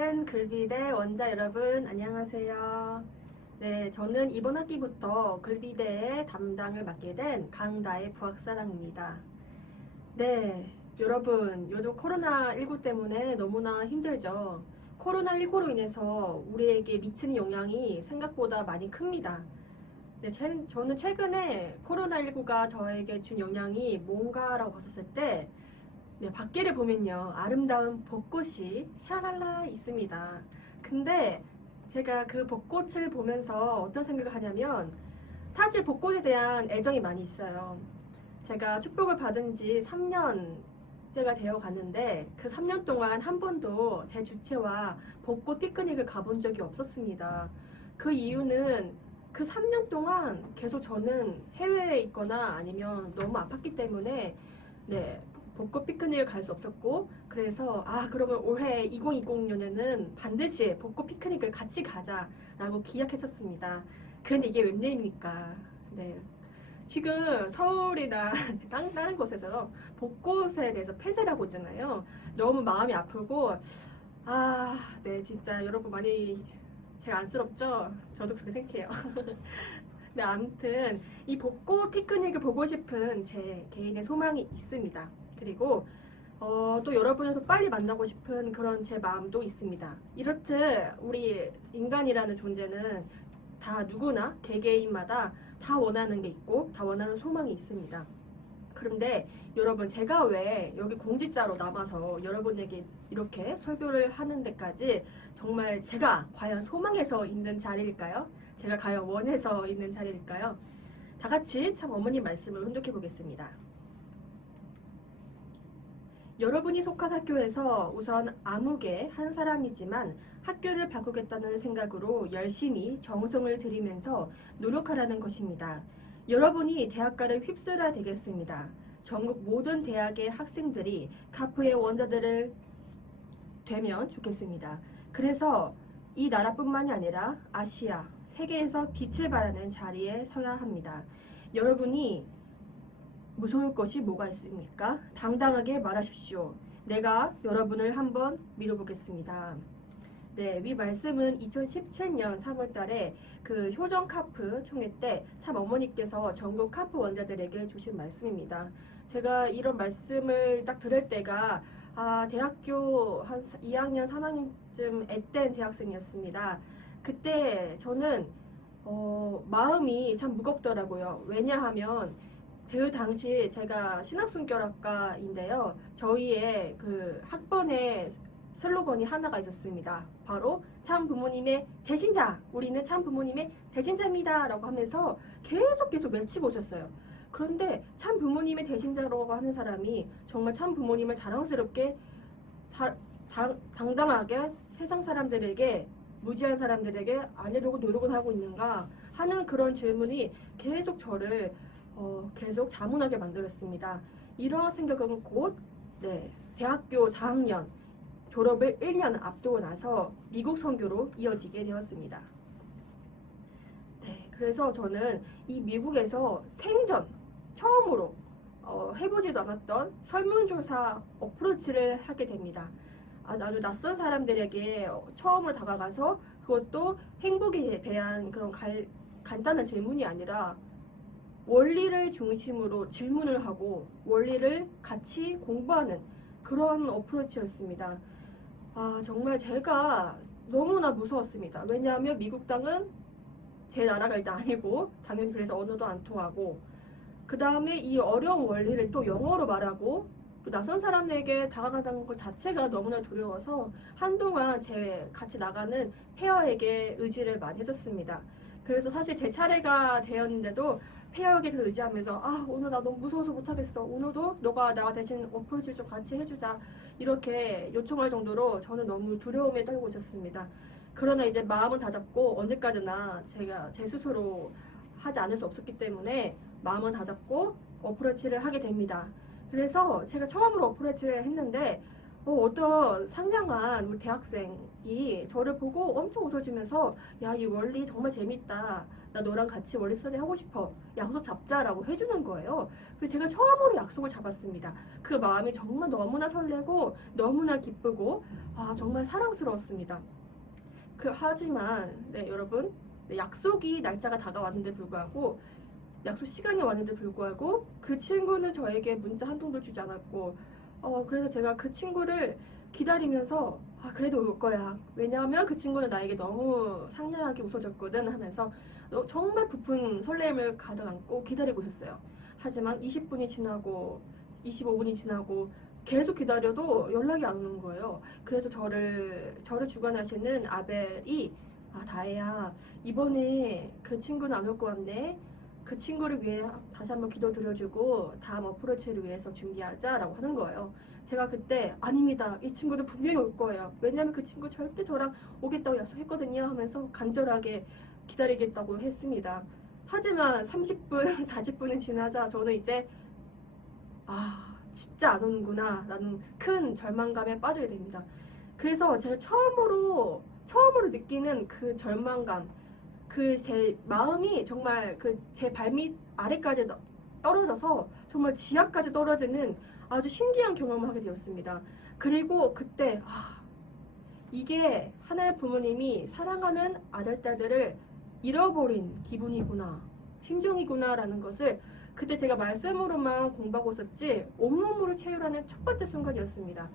사랑하는 글비대 원자 여러분, 안녕하세요. 네, 저는 이번 학기부터 글비대의 담당을 맡게 된 강다의 부학사장입니다. 네, 여러분, 요즘 코로나19 때문에 너무나 힘들죠. 코로나19로 인해서 우리에게 미치는 영향이 생각보다 많이 큽니다. 네, 저는 최근에 코로나19가 저에게 준 영향이 뭔가라고 봤었을 때, 네, 밖에를 보면요, 아름다운 벚꽃이 샤랄라 있습니다. 근데 제가 그 벚꽃을 보면서 어떤 생각을 하냐면, 사실 벚꽃에 대한 애정이 많이 있어요. 제가 축복을 받은 지 3년째가 되어 가는데, 그 3년 동안 한 번도 제 주체와 벚꽃 피크닉을 가본 적이 없었습니다. 그 이유는 그 3년 동안 계속 저는 해외에 있거나 아니면 너무 아팠기 때문에, 네, 벚꽃 피크닉을 갈 수 없었고, 그래서 그러면 올해 2020년에는 반드시 벚꽃 피크닉을 같이 가자라고 기약했었습니다. 그런데 이게 웬일입니까? 네. 지금 서울이나 다른 곳에서 벚꽃에 대해서 폐쇄를 하고 있잖아요. 너무 마음이 아프고, 네, 진짜 여러분 많이 제가 안쓰럽죠? 저도 그렇게 생각해요. 네, 아무튼 이 벚꽃 피크닉을 보고 싶은 제 개인의 소망이 있습니다. 그리고 또 여러분을 더 빨리 만나고 싶은 그런 제 마음도 있습니다. 이렇듯 우리 인간이라는 존재는 다 누구나 개개인마다 다 원하는 게 있고 다 원하는 소망이 있습니다. 그런데 여러분, 제가 왜 여기 공직자로 남아서 여러분에게 이렇게 설교를 하는 데까지 정말 제가 과연 소망해서 있는 자리일까요? 제가 과연 원해서 있는 자리일까요? 다 같이 참 어머님 말씀을 훈독해 보겠습니다. 여러분이 속한 학교에서 우선 아무개 한 사람이지만 학교를 바꾸겠다는 생각으로 열심히 정성을 들이면서 노력하라는 것입니다. 여러분이 대학가를 휩쓸어야 되겠습니다. 전국 모든 대학의 학생들이 카프의 원자들을 되면 좋겠습니다. 그래서 이 나라뿐만이 아니라 아시아, 세계에서 빛을 발하는 자리에 서야 합니다. 여러분이 무서울 것이 뭐가 있습니까? 당당하게 말하십시오. 내가 여러분을 한번 밀어보겠습니다. 네, 위 말씀은 2017년 3월 달에 그 효정 카프 총회 때 참 어머니께서 전국 카프 원자들에게 주신 말씀입니다. 제가 이런 말씀을 딱 들을 때가 대학교 한 2학년, 3학년쯤 앳된 대학생이었습니다. 그때 저는 마음이 참 무겁더라고요. 왜냐하면 그 당시 제가 신학순결학과인데요. 저희의 그 학번에 슬로건이 하나가 있었습니다. 바로 참 부모님의 대신자, 우리는 참 부모님의 대신자입니다 라고 하면서 계속 외치고 오셨어요. 그런데 참 부모님의 대신자라고 하는 사람이 정말 참 부모님을 자랑스럽게 당당하게 세상 사람들에게, 무지한 사람들에게 알리려고 노력을 하고 있는가 하는 그런 질문이 계속 저를 계속 자문하게 만들었습니다. 이러한 생각은 곧 대학교 4학년 졸업을 1년 앞두고 나서 미국 선교로 이어지게 되었습니다. 네, 그래서 저는 이 미국에서 생전 처음으로 해보지도 않았던 설문조사 어프로치를 하게 됩니다. 아주 낯선 사람들에게 처음으로 다가가서, 그것도 행복에 대한 그런 간단한 질문이 아니라 원리를 중심으로 질문을 하고 원리를 같이 공부하는 그런 어프로치였습니다. 정말 제가 너무나 무서웠습니다. 왜냐하면 미국 땅은 제 나라가 일단 아니고, 당연히 그래서 언어도 안 통하고, 그 다음에 이 어려운 원리를 또 영어로 말하고, 또 낯선 사람에게 다가간다는 것 자체가 너무나 두려워서 한동안 제 같이 나가는 페어에게 의지를 많이 했었습니다. 그래서 사실 제 차례가 되었는데도 페어에게 그 의지하면서 오늘 나 너무 무서워서 못하겠어. 오늘도 너가 나 대신 어프로치 좀 같이 해주자. 이렇게 요청할 정도로 저는 너무 두려움에 떨고 있었습니다. 그러나 이제 마음은 다잡고 언제까지나 제가 제 스스로 하지 않을 수 없었기 때문에 마음은 다잡고 어프로치를 하게 됩니다. 그래서 제가 처음으로 어프로치를 했는데 어떤 상냥한 우리 대학생이 저를 보고 엄청 웃어주면서 야, 이 원리 정말 재밌다. 나 너랑 같이 원리 스터디 하고 싶어. 약속 잡자라고 해주는 거예요. 그리고 제가 처음으로 약속을 잡았습니다. 그 마음이 정말 너무나 설레고 너무나 기쁘고 정말 사랑스러웠습니다. 하지만 네, 여러분, 네, 약속이 날짜가 다가왔는데 불구하고 약속 시간이 왔는데 불구하고 그 친구는 저에게 문자 한 통도 주지 않았고 그래서 제가 그 친구를 기다리면서 그래도 올 거야. 왜냐하면 그 친구는 나에게 너무 상냥하게 웃어줬거든 하면서 정말 부푼 설렘을 가득 안고 기다리고 있었어요. 하지만 20분이 지나고 25분이 지나고 계속 기다려도 연락이 안 오는 거예요. 그래서 저를 주관하시는 아벨이 다혜야, 이번에 그 친구는 안 올 것 같네. 그 친구를 위해 다시 한번 기도 드려주고 다음 어프로치를 위해서 준비하자라고 하는 거예요. 제가 그때 아닙니다. 이 친구도 분명히 올 거예요. 왜냐하면 그 친구 절대 저랑 오겠다고 약속했거든요 하면서 간절하게 기다리겠다고 했습니다. 하지만 30분, 40분이 지나자 저는 이제 진짜 안 오는구나 라는 큰 절망감에 빠지게 됩니다. 그래서 제가 처음으로 느끼는 그 절망감, 그 제 마음이 정말 그 제 발밑 아래까지 떨어져서 정말 지하까지 떨어지는 아주 신기한 경험을 하게 되었습니다. 그리고 그때 이게 하나의 부모님이 사랑하는 아들, 딸들을 잃어버린 기분이구나, 심정이구나라는 것을 그때 제가 말씀으로만 공부하고 있었지 온몸으로 체휼하는 첫 번째 순간이었습니다.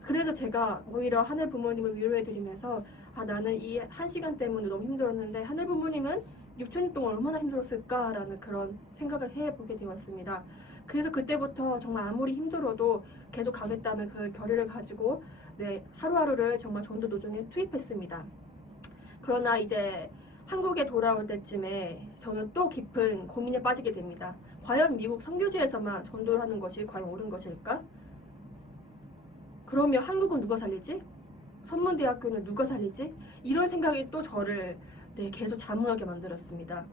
그래서 제가 오히려 하늘 부모님을 위로해드리면서 나는 이 한 시간 때문에 너무 힘들었는데 하늘 부모님은 6천 동안 얼마나 힘들었을까라는 그런 생각을 해보게 되었습니다. 그래서 그때부터 정말 아무리 힘들어도 계속 가겠다는 그 결의를 가지고 하루하루를 정말 전도 노정에 투입했습니다. 그러나 이제 한국에 돌아올 때쯤에 저는 또 깊은 고민에 빠지게 됩니다. 과연 미국 선교지에서만 전도를 하는 것이 과연 옳은 것일까? 그러면 한국은 누가 살리지? 선문대학교는 누가 살리지? 이런 생각이 또 저를 계속 자문하게 만들었습니다.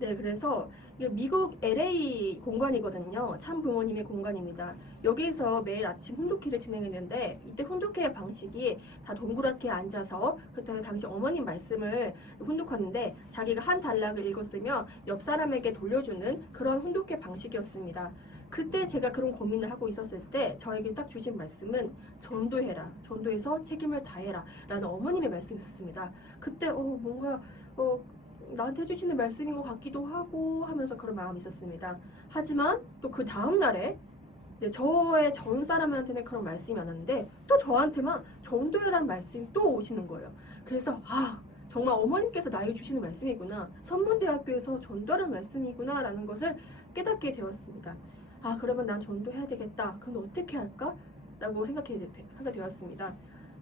그래서 미국 LA 공간이거든요. 참 부모님의 공간입니다. 여기서 매일 아침 훈독회를 진행했는데 이때 훈독회 방식이 다 동그랗게 앉아서 그때 당시 어머님 말씀을 훈독하는데 자기가 한 단락을 읽었으면 옆 사람에게 돌려주는 그런 훈독회 방식이었습니다. 그때 제가 그런 고민을 하고 있었을 때 저에게 딱 주신 말씀은 전도해라, 전도해서 책임을 다해라 라는 어머님의 말씀이었습니다. 그때 뭔가 나한테 해주시는 말씀인 것 같기도 하고 하면서 그런 마음이 있었습니다. 하지만 또 그 다음 날에 저의 전 사람한테는 그런 말씀이 왔는데 또 저한테만 전도해라는 말씀이 또 오시는 거예요. 그래서 정말 어머님께서 나에게 주시는 말씀이구나, 선문대학교에서 전도하는 말씀이구나 라는 것을 깨닫게 되었습니다. 그러면 난 전도해야 되겠다. 그럼 어떻게 할까? 라고 생각하게 되었습니다.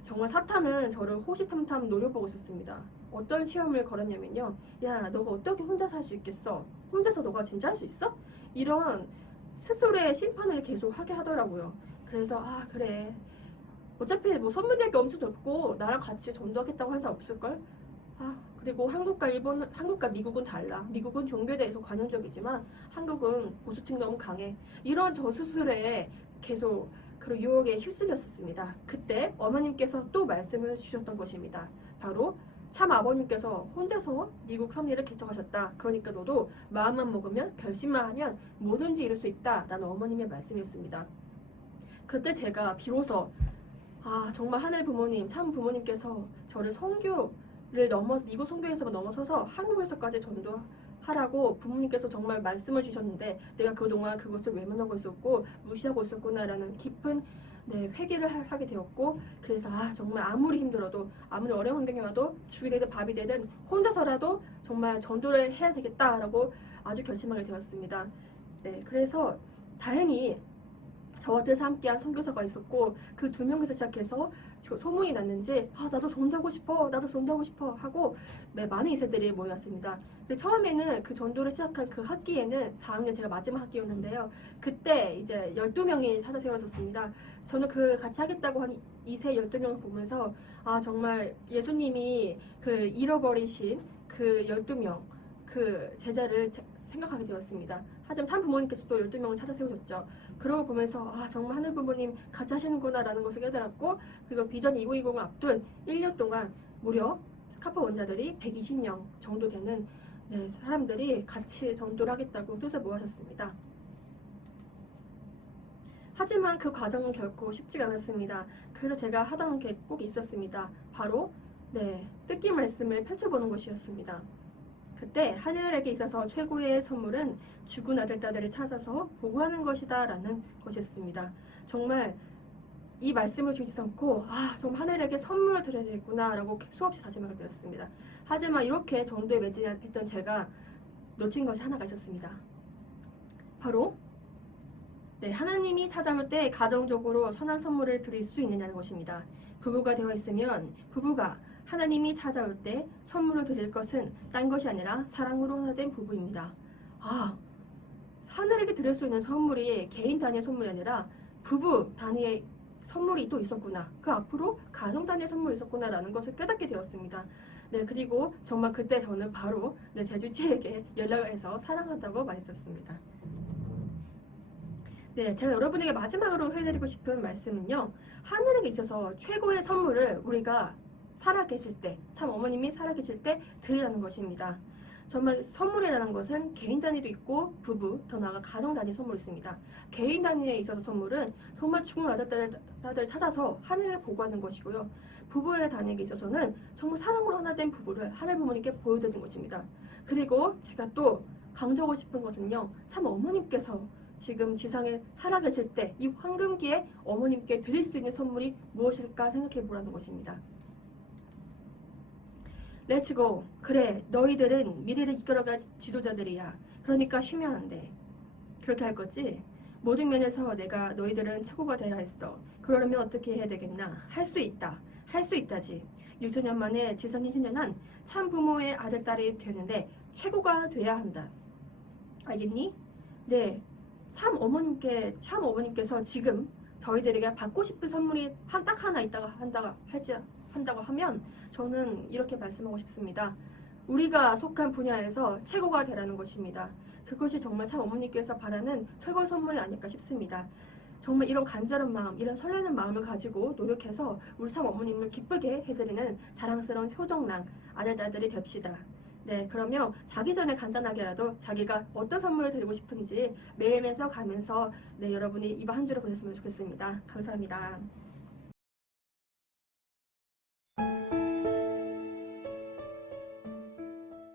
정말 사탄은 저를 호시탐탐 노려보고 있었습니다. 어떤 시험을 걸었냐면요. 야, 너가 어떻게 혼자서 할 수 있겠어? 혼자서 너가 진짜 할 수 있어? 이런 스스로의 심판을 계속 하게 하더라고요. 그래서 그래. 어차피 뭐 선문대학교 엄청 넓고 나랑 같이 전도하겠다고 한 사람 없을걸? 그리고 한국과 미국은 달라. 미국은 종교에 대해서 관용적이지만 한국은 보수층 너무 강해. 이런 저 스스로에 계속 그런 유혹에 휩쓸렸었습니다. 그때 어머님께서 또 말씀을 주셨던 것입니다. 바로 참 아버님께서 혼자서 미국 섭리를 개척하셨다. 그러니까 너도 마음만 먹으면 결심만 하면 뭐든지 이룰 수 있다. 라는 어머님의 말씀이었습니다. 그때 제가 비로소 정말 하늘 부모님, 참 부모님께서 저를 미국 선교에서 넘어서서 한국에서까지 전도하라고 부모님께서 정말 말씀을 주셨는데 내가 그동안 그것을 외면하고 있었고 무시하고 있었구나라는 깊은 회개를 하게 되었고, 그래서 정말 아무리 힘들어도 아무리 어려운 환경이 와도 죽이 되든 밥이 되든 혼자서라도 정말 전도를 해야 되겠다라고 아주 결심하게 되었습니다. 그래서 다행히 저와 뜻 함께한 선교사가 있었고 그 두 명에서 시작해서 소문이 났는지 나도 전도하고 싶어, 나도 전도하고 싶어 하고 많은 2세들이 모였습니다. 처음에는 그 전도를 시작한 그 학기에는 4학년 제가 마지막 학기였는데요. 그때 이제 12명이 찾아 세웠었습니다. 저는 그 같이 하겠다고 한 2세 12명을 보면서 정말 예수님이 그 잃어버리신 그 12명 그 제자를 생각하게 되었습니다. 하지만 참 부모님께서 또 12명을 찾아 세우셨죠. 그러고 보면서 아 정말 하늘 부모님 같이 하시는구나 라는 것을 깨달았고, 그리고 비전 2020을 앞둔 1년 동안 무려 카파 원자들이 120명 정도 되는 사람들이 같이 전도를 하겠다고 뜻을 모아셨습니다. 하지만 그 과정은 결코 쉽지가 않았습니다. 그래서 제가 하던 게 꼭 있었습니다. 바로 뜻깊은 말씀을 펼쳐보는 것이었습니다. 그때 하늘에게 있어서 최고의 선물은 죽은 아들딸들을 찾아서 보고하는 것이다 라는 것이었습니다. 정말 이 말씀을 주지 않고 정말 하늘에게 선물을 드려야 되겠구나 라고 수없이 다짐하게 되었습니다. 하지만 이렇게 전도에 매진했던 제가 놓친 것이 하나가 있었습니다. 바로 하나님이 찾아올 때 가정적으로 선한 선물을 드릴 수 있느냐는 것입니다. 부부가 되어 있으면 부부가 하나님이 찾아올 때 선물을 드릴 것은 딴 것이 아니라 사랑으로 하나 된 부부입니다. 하늘에게 드릴 수 있는 선물이 개인 단위의 선물이 아니라 부부 단위의 선물이 또 있었구나. 그 앞으로 가정 단위의 선물이 있었구나 라는 것을 깨닫게 되었습니다. 그리고 정말 그때 저는 바로 제주지에게 연락을 해서 사랑한다고 말했었습니다. 제가 여러분에게 마지막으로 해드리고 싶은 말씀은요. 하늘에게 있어서 최고의 선물을 우리가 살아계실 때, 참 어머님이 살아계실 때 드리라는 것입니다. 정말 선물이라는 것은 개인 단위도 있고 부부, 더 나아가 가정 단위 선물이 있습니다. 개인 단위에 있어서 선물은 정말 죽은 아들을 찾아서 하늘에 보고하는 것이고요. 부부의 단위에 있어서는 정말 사랑으로 하나 된 부부를 하늘 부모님께 보여드리는 것입니다. 그리고 제가 또 강조하고 싶은 것은요. 참 어머님께서 지금 지상에 살아계실 때 이 황금기에 어머님께 드릴 수 있는 선물이 무엇일까 생각해 보라는 것입니다. 렛츠고. 그래, 너희들은 미래를 이끌어갈 지도자들이야. 그러니까 쉬면 안 돼. 그렇게 할 거지? 모든 면에서 내가 너희들은 최고가 되라 했어. 그러려면 어떻게 해야 되겠나? 할 수 있다. 할 수 있다지. 6천년 만에 지상에 현존한 참 부모의 아들, 딸이 되는데 최고가 돼야 한다. 알겠니? 참 어머님께서 지금 저희들에게 받고 싶은 선물이 딱 하나 한다고 하면 저는 이렇게 말씀하고 싶습니다. 우리가 속한 분야에서 최고가 되라는 것입니다. 그것이 정말 참 어머님께서 바라는 최고의 선물이 아닐까 싶습니다. 정말 이런 간절한 마음, 이런 설레는 마음을 가지고 노력해서 우리 참 어머님을 기쁘게 해드리는 자랑스러운 효정랑 아들딸들이 됩시다. 그러면 자기 전에 간단하게라도 자기가 어떤 선물을 드리고 싶은지 매일매일 써가면서 여러분이 이번 한 주를 보냈으면 좋겠습니다. 감사합니다.